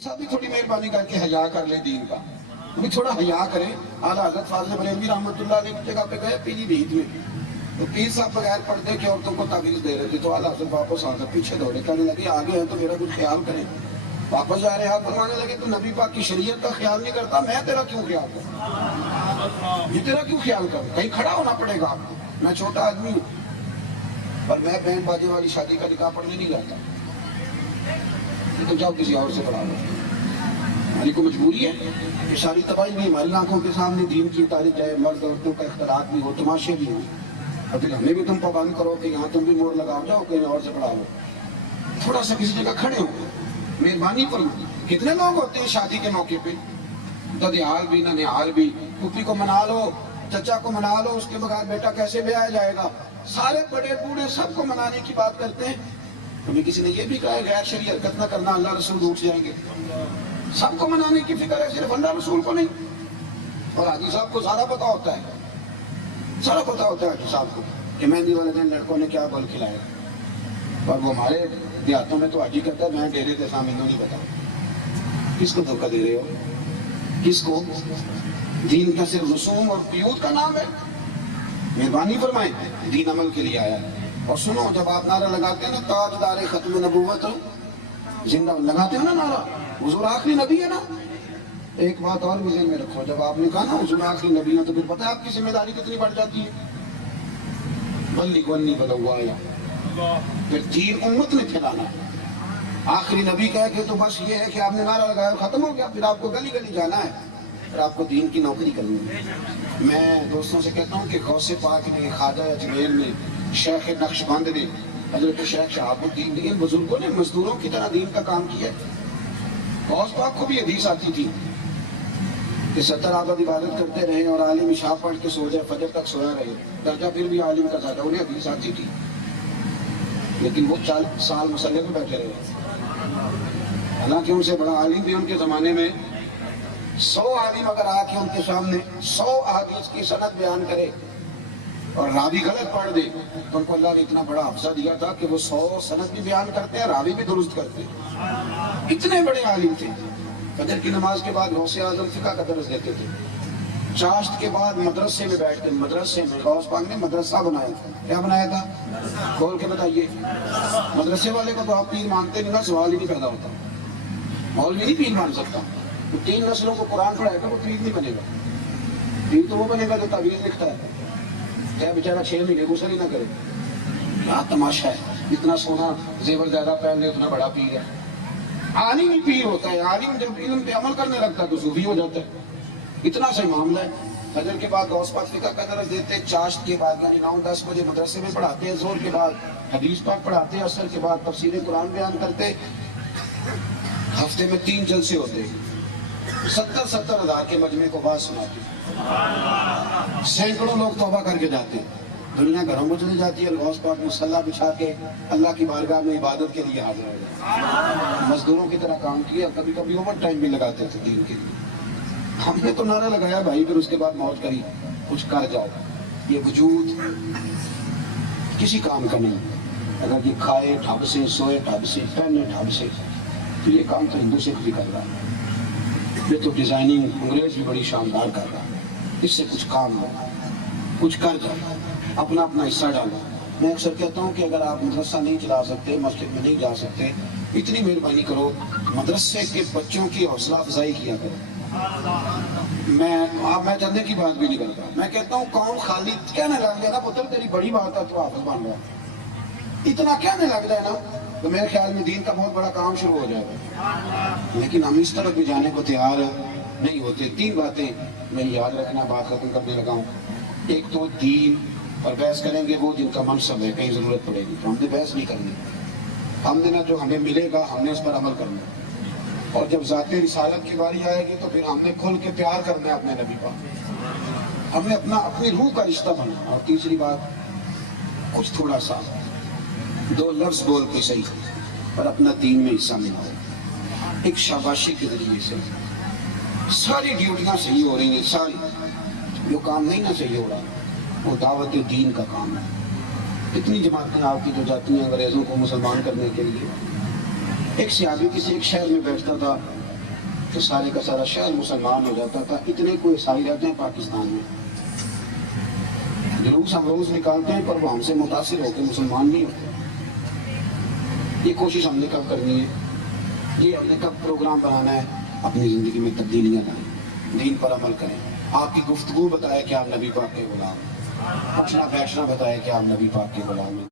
صاحب بھی تھوڑی مہربانی کر کے حیا کر لے دین کا، بھی تھوڑا حیا کریں۔ اعلیٰ حضرت فاضل بریلوی رحمۃ اللہ علیہ کی جگہ پہ گئے پیلی بھیت میں، تو پیر صاحب بغیر پردے کے عورتوں کو تعویذ دے رہے تھے، تو اعلیٰ حضرت واپس آ کر پیچھے دوڑے، کہنے لگے آگے ہیں تو میرا کچھ خیال کریں۔ واپس جا رہے آپ فرمانے لگے تو نبی پاک کی شریعت کا خیال نہیں کرتا، میں تیرا کیوں خیال کروں؟ یہ تیرا کیوں خیال کروں؟ کہیں کھڑا ہونا پڑے گا آپ کو، میں چھوٹا آدمی ہوں، پر میں بہن باجے والی شادی کا نکاح پڑھنے نہیں جاتا، تو جاؤ کسی اور سے پڑھا لو۔ ہماری کو مجبوری ہے کہ ساری تباہی بھی ہماری آنکھوں کے سامنے دین کی تاریخ ہے، مرد عورتوں کا اختلاط بھی ہو، تماشے بھی ہوں، اور پھر ہمیں بھی تم پابند کرو کہ یہاں تم بھی مور لگاؤ، جاؤ کہیں اور سے پڑھا لو۔ تھوڑا سا کسی جگہ کھڑے ہو، مہربانی فرمائیں۔ کتنے لوگ ہوتے ہیں شادی کے موقع پہ، ددیال بھی ننیال بھی، پھوپھی کو منا لو، چچا کو منا لو، اس کے بغیر بیٹا کیسے بیایا جائے گا، سارے بڑے بوڑھے سب کو منانے کی بات کرتے ہیں۔ کبھی کسی نے یہ بھی کہا ہے غیر شرعی حرکت نہ کرنا، اللہ رسول اٹھ جائیں گے۔ سب کو منانے کی فکر ہے، صرف اللہ رسول کو نہیں۔ اور حاجی صاحب کو زیادہ پتا ہوتا ہے، سارا پتا ہوتا ہے حاجی صاحب کو کہ مہندی والے دن لڑکوں نے کیا بل کھلایا، اور وہ ہمارے دیہاتوں میں تو حاجی کہتا ہے میں ڈیرے کے سامنے نہیں بتا۔ کس کو دھوکہ دے رہے ہو؟ کس کو؟ دین کا صرف رسوم اور قیود کا نام ہے؟ مہربانی فرمائیں، دین عمل کے لیے آیا ہے۔ اور سنو، جب آپ نعرہ لگاتے ہیں نا تاجدار ختم نبوت زندہ، لگاتے ہیں نا نعرہ، حضور آخری نبی ہے نا، ایک بات اور بھی ذہن میں رکھو، جب آپ نے کہا نا حضور آخری نبی ہے تو پھر پتہ ہے آپ کی ذمہ داری کتنی بڑھ جاتی ہے۔ بلغ عنی ولو آیہ، پھر دین امت نے پھیلانا ہے۔ آخری نبی کہہ کے تو بس یہ ہے کہ آپ نے نعرہ لگایا ختم ہو گیا، پھر آپ کو گلی گلی جانا ہے، پھر آپ کو دین کی نوکری کرنی ہے۔ میں دوستوں سے کہتا ہوں کہ غوث پاک نے، خواجہ اجمیر نے، شیخ نقش بند نے، حضرت شیخ شہاب الدین نے، ان بزرگوں نے مزدوروں کی طرح دین کا کام کیا ہے۔ غوث پاک کو بھی حدیث آتی تھی کہ 70 عابد عبادت کرتے رہے اور عالم عشاء پڑھ کے سو جائے، فجر تک سویا رہے، درجہ پھر بھی عالم کا زیادہ، انہیں حدیث آتی تھی، لیکن وہ 40 سال مسلح میں بیٹھے رہے۔ حالانکہ ان سے بڑا عالم بھی ان کے زمانے میں 100 عالم اگر آ کے ان کے سامنے 100 احادیث کی سند بیان کرے اور راوی غلط پڑھ دے تو ان کو اللہ نے اتنا بڑا حفظہ دیا تھا کہ وہ 100 سند بھی بیان کرتے ہیں، راوی بھی درست کرتے ہیں، اتنے بڑے عالم تھے۔ فجر کی نماز کے بعد غوث اعظم فقہ کا درس دیتے تھے، چاشت کے بعد مدرسے میں بیٹھتے، مدرسے میں غوث پاک نے مدرسہ بنایا تھا۔ کیا بنایا تھا؟ کھول کے بتائیے۔ مدرسے والے کو تو آپ پیر مانتے نہیں نا، سوال ہی نہیں پیدا ہوتا، مولوی نہیں پیر مان سکتا۔ 3 نسلوں کو قرآن پڑھائے گا وہ پیر نہیں بنے گا، پیر تو وہ بنے گا جو تعویذ لکھتا ہے، چاہے بیچارہ 6 مہینے غسل ہی نہ کرے۔ کیا تماشا ہے، اتنا سونا زیور زیادہ پہن لے اتنا بڑا پیر ہے۔ عالم ہی پیر ہوتا ہے، عالم جب علم پہ عمل کرنے لگتا ہے تو صوفی ہو جاتا ہے، اتنا صحیح معاملہ ہے۔ فجر کے بعد غوث پاک فقہ کا درس دیتے، چاشت کے بعد یعنی 9-10 بجے مدرسے میں پڑھاتے، زور کے بعد حدیث پاک پڑھاتے، عصر کے بعد تفسیر قرآن بیان کرتے۔ ہفتے میں 3 جلسے ہوتے، 70 ہزار کے مجمع کو بات سناتے، سینکڑوں لوگ توبہ کر کے جاتے، دنیا گھروں میں چلی جاتی ہے، غوث پاک مصلی بچھا کے اللہ کی بارگاہ میں عبادت کے لیے حاضر ہے۔ مزدوروں کی طرح کام کیا، کبھی کبھی اوور ٹائم بھی لگاتے تھے دین کے لیے۔ ہم نے تو نعرہ لگایا بھائی، پھر اس کے بعد موت کری، کچھ کر جاؤ۔ یہ وجود کسی کام کا نہیں، اگر یہ کھائے ڈھب سے، سوئے ڈھب سے، پہنے ڈھب سے، تو یہ کام تو ہندو سکھ بھی کر رہا ہے، یہ تو ڈیزائننگ انگریز بھی بڑی شاندار کر رہا ہے۔ اس سے کچھ کام لو، کچھ کر جاؤ، اپنا حصہ ڈالو۔ میں اکثر کہتا ہوں کہ اگر آپ مدرسہ نہیں چلا سکتے، مسجد میں نہیں جا سکتے، اتنی مہربانی کرو مدرسے کے بچوں کی حوصلہ افزائی کیا کرو۔ میں جاننے کی بات بھی نہیں کرتا، میں کہتا ہوں قوم خالی کہنے لگ گیا نا پتر تیری بڑی بات ہے تو حافظ بن گیا، اتنا کہنے لگ جائے نا تو میرے خیال میں دین کا بہت بڑا کام شروع ہو جائے گا۔ لیکن ہم اس طرف بھی جانے کو تیار نہیں ہوتے۔ 3 باتیں میں یاد رکھنا، بات ختم کرنے لگا ہوں۔ ایک تو دین پر بحث کریں گے وہ جن کا منصب ہے، کہیں ضرورت پڑے گی تو ہم نے بحث نہیں کرنی، ہم نے نا جو ہمیں ملے گا ہم نے اس پر عمل کرنا، اور جب ذات رسالت کی باری آئے گی تو پھر ہم نے کھل کے پیار کرنا ہے اپنے نبی پاک، ہم نے اپنی روح کا رشتہ بنانا۔ اور تیسری بات، کچھ تھوڑا سا 2 لفظ بول کے صحیح پر اپنا دین میں حصہ ملاؤ، ایک شاباشی کے ذریعے سے ساری ڈیوٹیاں صحیح ہو رہی ہیں، ساری جو کام نہیں نہ صحیح ہو رہا وہ دعوت دین کا کام ہے۔ اتنی جماعتیں آپ کی جو جاتی ہیں انگریزوں کو مسلمان کرنے کے لیے۔ ایک صحابی کسی ایک شہر میں بیٹھتا تھا، تو سارے کا سارا شہر مسلمان ہو جاتا تھا. اتنے کوئی عیسائی رہتے ہیں پاکستان میں. جلوس ہم روز نکالتے ہیں پر وہ ہم سے متاثر ہو کے مسلمان نہیں ہوتے. یہ کوشش ہم نے کب کرنی ہے؟ یہ ہم نے کب پروگرام بنانا ہے؟ اپنی زندگی میں تبدیلیاں لائیں, دین پر عمل کریں. آپ کی گفتگو بتائے کہ آپ نبی پاک کے غلام, اٹھنا بیٹھنا بتائے کہ آپ نبی پاک کے غلام ہیں.